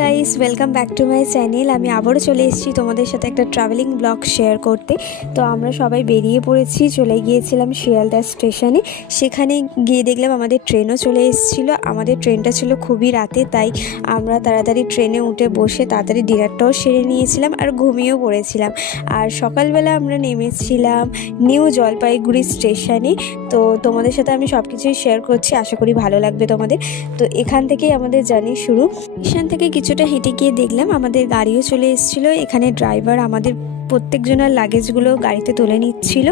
Guys welcome back to my channel. আমি আবারও চলে এসেছি তোমাদের সাথে একটা ট্রাভেলিং ব্লগ শেয়ার করতে। তো আমরা সবাই বেরিয়ে পড়েছি, চলে গিয়েছিলাম শিয়ালদা স্টেশনে। সেখানে গিয়ে দেখলাম আমাদের ট্রেনও চলে এসেছিলো। আমাদের ট্রেনটা ছিল খুবই রাতে, তাই আমরা তাড়াতাড়ি ট্রেনে উঠে বসে তাড়াতাড়ি ডিনারটাও সেরে নিয়েছিলাম আর ঘুমিয়েও পড়েছিলাম। আর সকালবেলা আমরা নেমেছিলাম নিউ জলপাইগুড়ি স্টেশনে। তো তোমাদের সাথে আমি সব কিছুই শেয়ার করছি, আশা করি ভালো লাগবে তোমাদের। তো এখান থেকেই আমাদের জার্নি শুরু। স্টেশন থেকে কিছুটা হেঁটে গিয়ে দেখলাম আমাদের গাড়িও চলে এসেছিলো। এখানে ড্রাইভার আমাদের প্রত্যেকজনের লাগেজগুলো গাড়িতে তুলে নিচ্ছিল।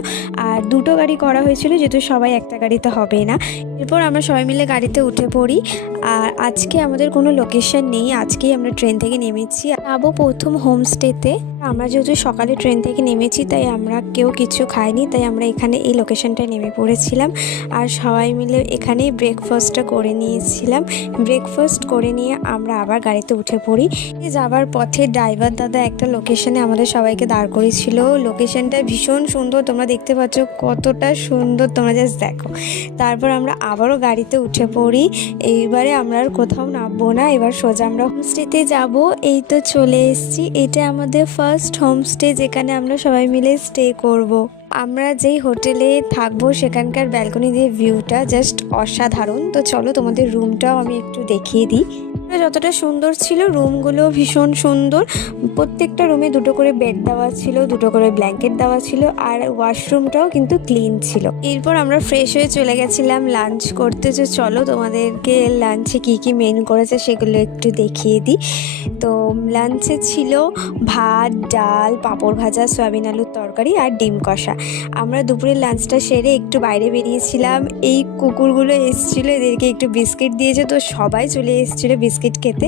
আর দুটো গাড়ি করা হয়েছিল, যেহেতু সবাই একটা গাড়িতে হবে না। এরপর আমরা সবাই মিলে গাড়িতে উঠে পড়ি। আর আজকে আমাদের কোনো লোকেশন নেই, আজকেই আমরা ট্রেন থেকে নেমেছি, যাবো প্রথম হোমস্টেতে। আমরা যেহেতু সকালে ট্রেন থেকে নেমেছি, তাই আমরা কেউ কিছু খাইনি, তাই আমরা এখানে এই লোকেশনটায় নেমে পড়েছিলাম। আর সবাই মিলে এখানেই ব্রেকফাস্টটা করে নিয়েছিলাম। ব্রেকফাস্ট করে নিয়ে আমরা আবার গাড়িতে উঠে পড়ি। যাবার পথে ড্রাইভার দাদা একটা লোকেশনে আমাদের সবাইকে দাঁড় করেছিল। লোকেশনটা ভীষণ সুন্দর, তোমরা দেখতে পাচ্ছ কতটা সুন্দর, তোমরা জাস্ট দেখো। তারপর আমরা আবারও গাড়িতে উঠে পড়ি। এইবারে আমরা আর কোথাও নামবো না, এবার সোজা আমরা হোমস্টেতে যাব। এই তো চলে এসেছি, এটা আমাদের ফার্স্ট হোমস্টে, যেখানে আমরা সবাই মিলে স্টে করব। আমরা যেই হোটেলে থাকবো সেখানকার ব্যালকনি দিয়ে ভিউটা জাস্ট অসাধারণ। তো চলো তোমাদের রুমটাও আমি একটু দেখিয়ে দিই। যতটা সুন্দর ছিল, রুমগুলো ভীষণ সুন্দর। প্রত্যেকটা রুমে দুটো করে বেড দেওয়া ছিল, দুটো করে ব্ল্যাঙ্কেট দেওয়া ছিল, আর ওয়াশরুমটাও কিন্তু ক্লিন ছিল। এরপর আমরা ফ্রেশ হয়ে চলে গেছিলাম লাঞ্চ করতে। যে চলো তোমাদেরকে লাঞ্চে কী কী মেনু করেছে সেগুলো একটু দেখিয়ে দিই। তো লাঞ্চে ছিল ভাত, ডাল, পাঁপড় ভাজা, সয়াবিন আলুর তরকারি আর ডিম কষা। আমরা দুপুরের লাঞ্চটা সেরে একটু বাইরে বেরিয়েছিলাম। এই কুকুরগুলো এসেছিলো, এদেরকে একটু বিস্কিট দিয়েছে, তো সবাই চলে এসেছিলো বিস্কিট খেতে।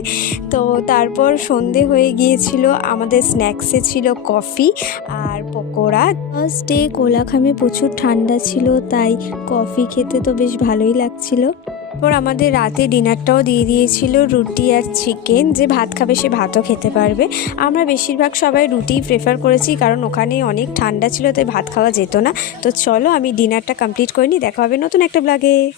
তো তারপর সন্ধে হয়ে গিয়েছিল, আমাদের স্ন্যাক্সে ছিল কফি আর পকোড়া। ফার্স্ট ডে কোলাখামে প্রচুর ঠান্ডা ছিল, তাই কফি খেতে তো বেশ ভালোই লাগছিল। তারপর আমাদের রাতে ডিনারটাও দিয়ে দিয়েছিল রুটি আর চিকেন। যে ভাত খাবে সে ভাতও খেতে পারবে। আমরা বেশিরভাগ সবাই রুটিই প্রেফার করেছি, কারণ ওখানে অনেক ঠান্ডা ছিল, তাই ভাত খাওয়া যেত না। তো চলো আমি ডিনারটা কমপ্লিট করে নিই, দেখা হবে নতুন একটা ব্লগে।